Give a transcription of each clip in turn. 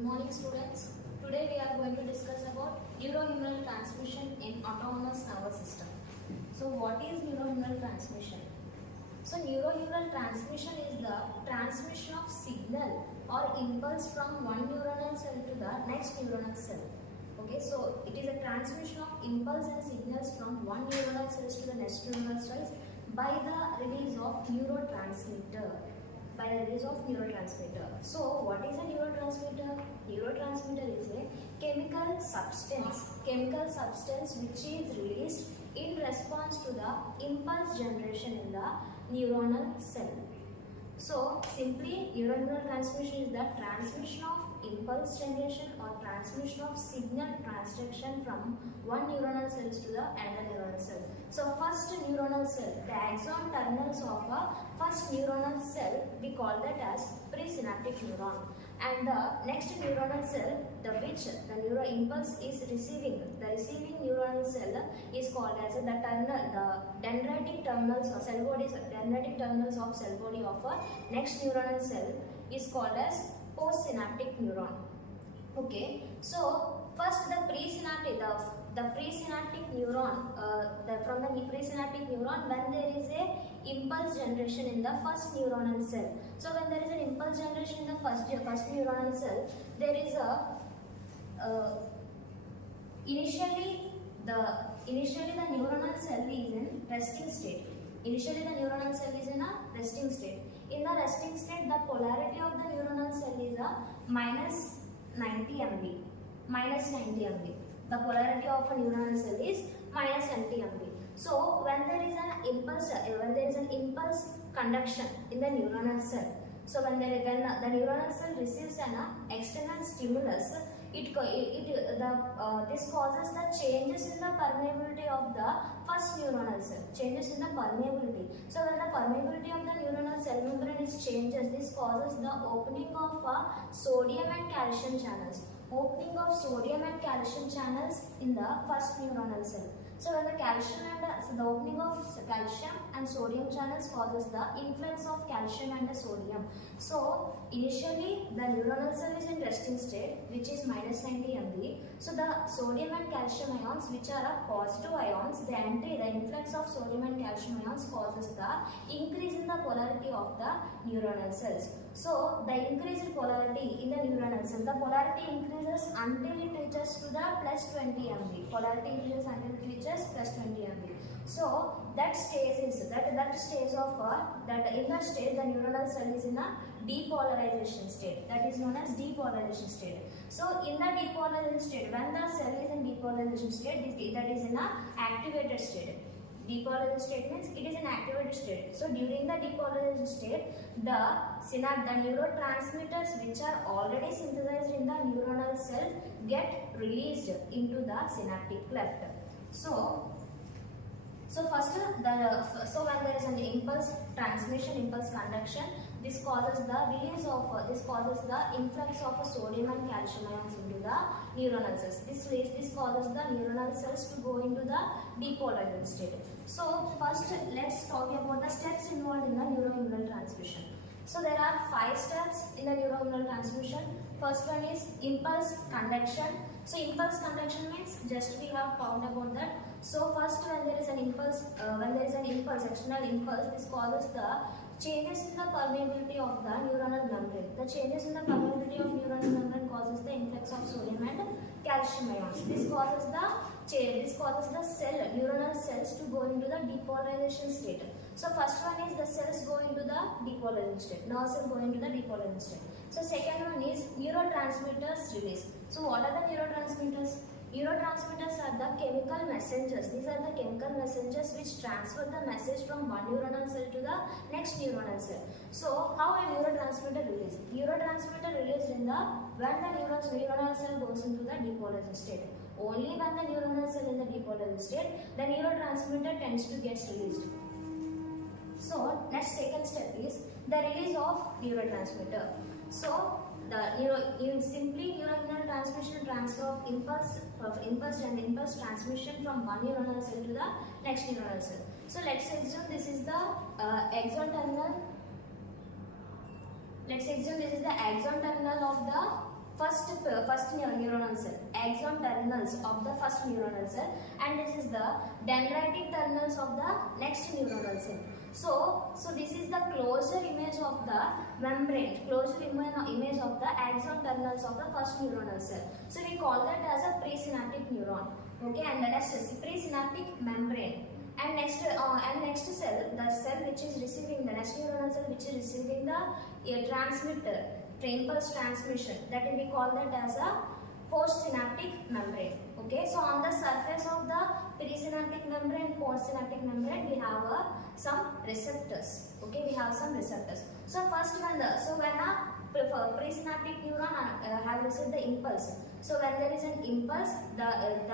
Good morning, students. Today we are going to discuss about neurohumoral transmission in autonomous nervous system. So what is neurohumoral transmission? So neurohumoral transmission is the transmission of signal or impulse from one neuronal cell to the next neuronal cell. Okay, so it is a transmission of impulse and signals from one neuronal cells to the next neuronal cells by the release of neurotransmitter. So what is a neurotransmitter? Neurotransmitter is a chemical substance which is released in response to the impulse generation in the neuronal cell. So simply neurohumoral transmission is the transmission of impulse generation or transmission of signal transduction from one neuronal cell to the another neuronal cell. So first neuronal cell, the axon terminals of a first neuronal cell, we call that as presynaptic neuron, and the next neuronal cell, the which the neuro impulse is receiving, the receiving neuronal cell is called as the dendritic terminals or cell bodies, dendritic terminals of cell body of a next neuronal cell is called as postsynaptic neuron. Okay, so first the presynaptic neuron, from the presynaptic neuron, when there is a impulse generation in the first neuronal cell. So when there is an impulse generation in the first neuronal cell, there is a initially the neuronal cell is in resting state. Initially the neuronal cell is in a resting state. In the resting state, the polarity of the neuronal cell is a minus 90 MV. The polarity of a neuronal cell is minus 90 MV. So when there is an impulse conduction in the neuronal cell, so when the neuronal cell receives an external stimulus, this causes the changes in the permeability of the first neuronal cell. Changes in the permeability. So when the permeability of the neuronal cell membrane is changes, this causes the opening of sodium and calcium channels. Opening of sodium and calcium channels in the first neuronal cell. So when the the opening of calcium and sodium channels causes the influx of calcium and the sodium. So initially the neuronal cell is in resting state, which is minus 90 MV. So the sodium and calcium ions, which are positive ions, the influx of sodium and calcium ions causes the increase in the polarity of the neuronal cells. So the increase in polarity in the neuronal cell, the polarity increases until it reaches to the plus 20 MV. Polarity increases until it reaches plus 20 MV. So that stage is in that stage the neuronal cell is in a depolarization state. That is known as depolarization state. So in the depolarization state, when the cell is in depolarization state, that is in a activated state. Depolarization state means it is an activated state. So during the depolarization state, the neurotransmitters which are already synthesized in the neuronal cell get released into the synaptic cleft. So when there is an impulse transmission, impulse conduction, this causes the influx of sodium and calcium ions into the neuronal cells. This causes the neuronal cells to go into the depolarization state. So first let's talk about the steps involved in the neurohumoral transmission. So there are 5 steps in the neurohumoral transmission. First one is impulse conduction. So impulse conduction means just we have talked about that. So first when there is an external impulse, this causes the changes in the permeability of the neuronal membrane. The changes in the permeability of neuronal membrane causes the influx of sodium and calcium ions. This causes the neuronal cells to go into the depolarization state. So first one is the cells go into the depolarization state. Nerve cells go into the depolarization state. So second one is neurotransmitters release. So what are the neurotransmitters? Neurotransmitters are the chemical messengers. These are the chemical messengers which transfer the message from one neuronal cell to the next neuronal cell. So how a neurotransmitter release? Neurotransmitter released when the neuronal cell goes into the depolarization state. Only when the neuronal cell in the depolarization state, the neurotransmitter tends to get released. So next second step is the release of neurotransmitter. So simply neurohumoral transmission and transfer of impulse transmission from one neuronal cell to the next neuronal cell. So let's assume this is the axon terminal. Let's assume this is the axon terminal of the first first neuronal cell, axon terminals of the first neuronal cell, and this is the dendritic terminals of the next neuronal cell. So this is the closure image of the membrane, closure image of the axon terminals of the first neuronal cell. So we call that as a presynaptic neuron. Okay, and that is presynaptic membrane. And next cell, the cell which is receiving the next neuronal cell which is receiving the transmitter, impulse transmission, that we call that as a postsynaptic membrane. Okay, so on the surface of the presynaptic membrane, postsynaptic membrane, we have some receptors. Okay, we have some receptors. So first when a presynaptic neuron have received the impulse. So when there is an impulse, the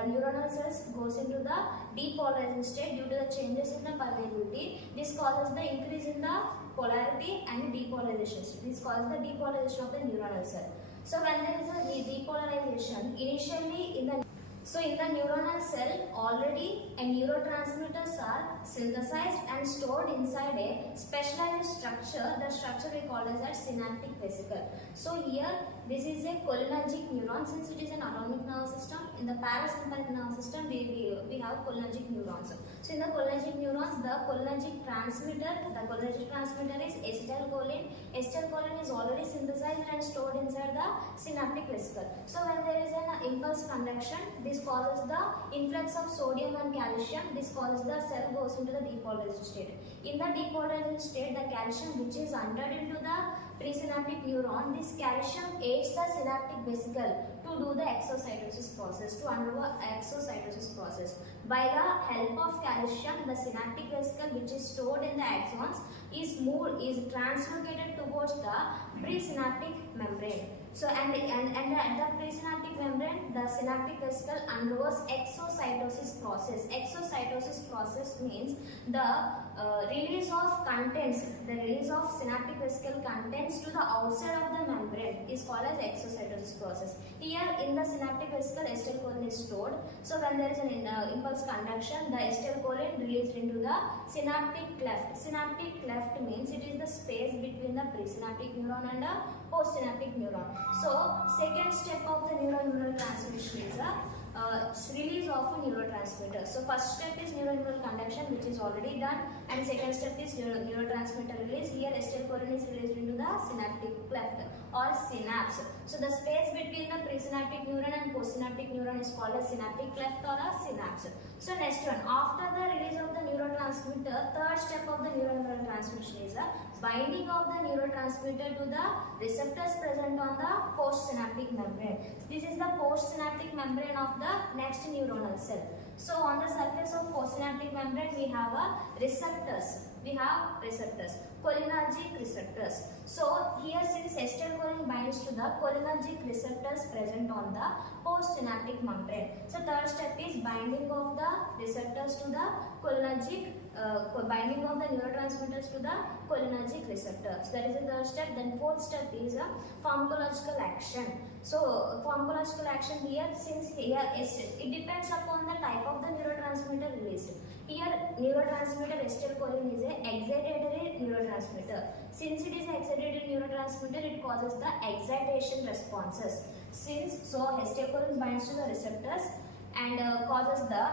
neuronal cells goes into the depolarizing state due to the changes in the permeability. This causes the increase in the polarity and depolarization. This causes the depolarization of the neuronal cell. So when there is a depolarization, initially in the neuronal cell, already neurotransmitters are synthesized and stored inside a specialized structure. The structure we call as synaptic vesicle. So here this is a cholinergic neuron. Since it is an autonomic nervous system, in the parasympathetic nervous system we have cholinergic neurons. So in the cholinergic neurons, the cholinergic transmitter is acetylcholine. Acetylcholine is already synthesized and stored inside the synaptic vesicle. So when there is an impulse conduction, this causes the influx of sodium and calcium. This causes the cell goes into the depolarized state. In the depolarized state, the calcium which is entered into the presynaptic neuron, this calcium aids the synaptic vesicle to do the exocytosis process, to undergo exocytosis process. By the help of calcium, the synaptic vesicle which is stored in the axons is translocated towards the presynaptic membrane. So at the presynaptic membrane, the synaptic vesicle undergoes exocytosis process. Exocytosis process means the release of contents, the release of synaptic vesicle contents to the outside of the membrane is called as exocytosis process. Here in the synaptic vesicle, acetylcholine is stored. So when there is an impulse conduction, the acetylcholine released into the synaptic cleft. Synaptic cleft means it is the space between the presynaptic neuron and the postsynaptic neuron. So second step of the neurohumoral transmission is release of a neurotransmitter. So first step is neurohumoral conduction, which is already done, and second step is neurotransmitter release. Here acetylcholine is released into the synaptic cleft or synapse. So the space between the presynaptic neuron and postsynaptic neuron is called a synaptic cleft or a synapse. So next one, after the release of the neurotransmitter, third step of the neurohumoral transmission is a binding of the neurotransmitter to the receptors present on the postsynaptic membrane. This is the postsynaptic membrane of the next neuronal cell. So on the surface of postsynaptic membrane, we have receptors. Cholinergic receptors. So here, since acetylcholine binds to the cholinergic receptors present on the postsynaptic membrane. So third step is binding of the receptors to the cholinergic, binding of the neurotransmitters to the cholinergic receptors. That is the third step. Then fourth step is pharmacological action. So pharmacological action here, since here it depends upon the type of the neurotransmitter released. Here neurotransmitter acetylcholine is an excitatory neurotransmitter. Since it is an excitatory neurotransmitter, it causes the excitation responses. Acetylcholine binds to the receptors and causes the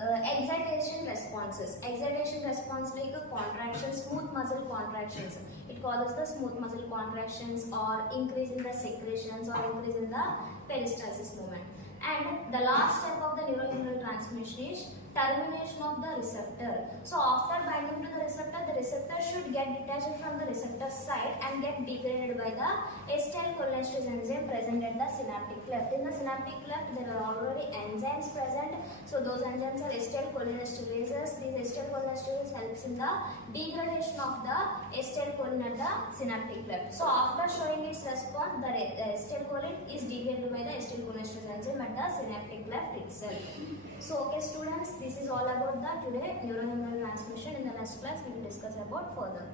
excitation responses. Excitation response like a contraction, smooth muscle contractions. It causes the smooth muscle contractions or increase in the secretions or increase in the peristalsis movement. And the last step of the neurohumoral transmission is termination of the receptor. So after binding to the receptor should get detached from the receptor side and get degraded by the acetylcholinesterase enzyme present at the synaptic cleft. In the synaptic cleft, there are already enzymes present. So those enzymes are acetylcholinesterases. These acetylcholinesterases helps in the degradation of the acetylcholine at the synaptic cleft. So after showing its response, the acetylcholine is degraded by the acetylcholinesterase enzyme at the synaptic cleft itself. So okay students, this is all about the today neurohumoral transmission. In the next class we will discuss about further.